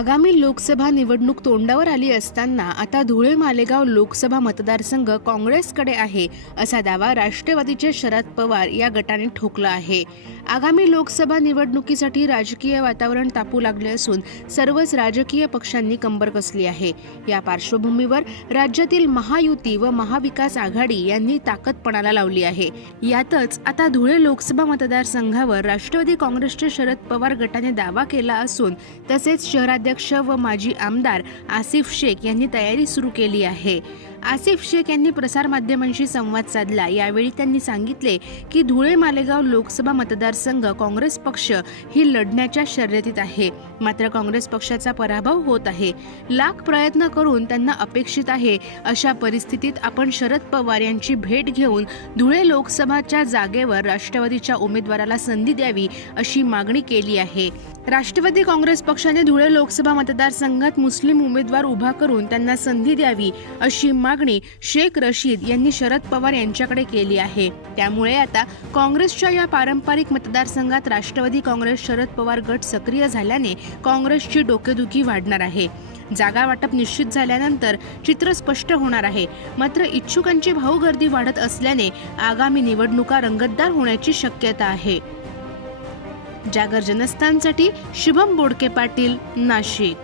आगामी लोकसभा निवडणूक तोंडावर आली असताना आता धुळे मालेगाव लोकसभा मतदारसंघ काँग्रेसकडे आहे असा दावा राष्ट्रवादीचे शरद पवार या गटाने ठोकला आहे. आगामी लोकसभा निवडणुकीसाठी राजकीय वातावरण तापू लागले असून सर्वच राजकीय पक्षांनी कंबर कसली आहे. या पार्श्वभूमीवर राज्यातील महायुती व महाविकास आघाडी यांनी ताकदपणाला लावली आहे. यातच आता धुळे लोकसभा मतदारसंघावर राष्ट्रवादी काँग्रेसचे शरद पवार गटाने दावा केला असून तसेच अध्यक्ष व माजी आमदार आसिफ शेख यांनी तयारी सुरू केली आहे. आसिफ शेख यांनी प्रसारमाध्यमांशी संवाद साधला. यावेळी त्यांनी सांगितले की धुळे मालेगाव लोकसभा मतदारसंघ काँग्रेस पक्ष ही लढण्याच्या शर्यतीत आहे. मात्र काँग्रेस पक्षाचा पराभव होत आहे. लाख प्रयत्न करून त्यांना अपेक्षित आहे. अशा परिस्थितीत आपण शरद पवार यांची भेट घेऊन धुळे लोकसभाच्या जागेवर राष्ट्रवादीच्या उमेदवाराला संधी द्यावी अशी मागणी केली आहे. राष्ट्रवादी काँग्रेस पक्षाने धुळे लोकसभा मतदारसंघात मुस्लिम उमेदवार उभा करून त्यांना संधी द्यावी अशी मागणी शेख रशीद यांनी शरद पवार यांच्याकडे केली आहे. त्यामुळे आता काँग्रेसच्या या पारंपरिक मतदारसंघात राष्ट्रवादी काँग्रेस शरद पवार गट सक्रिय झाल्याने काँग्रेसची डोकेदुखी वाढणार आहे. जागा वाटप निश्चित झाल्यानंतर चित्र स्पष्ट होणार आहे. मात्र इच्छुकांची भाऊगर्दी वाढत असल्याने आगामी निवडणुका रंगतदार होण्याची शक्यता आहे. जागर जनस्थानसाठी शुभम बोडके पाटील नाशिक.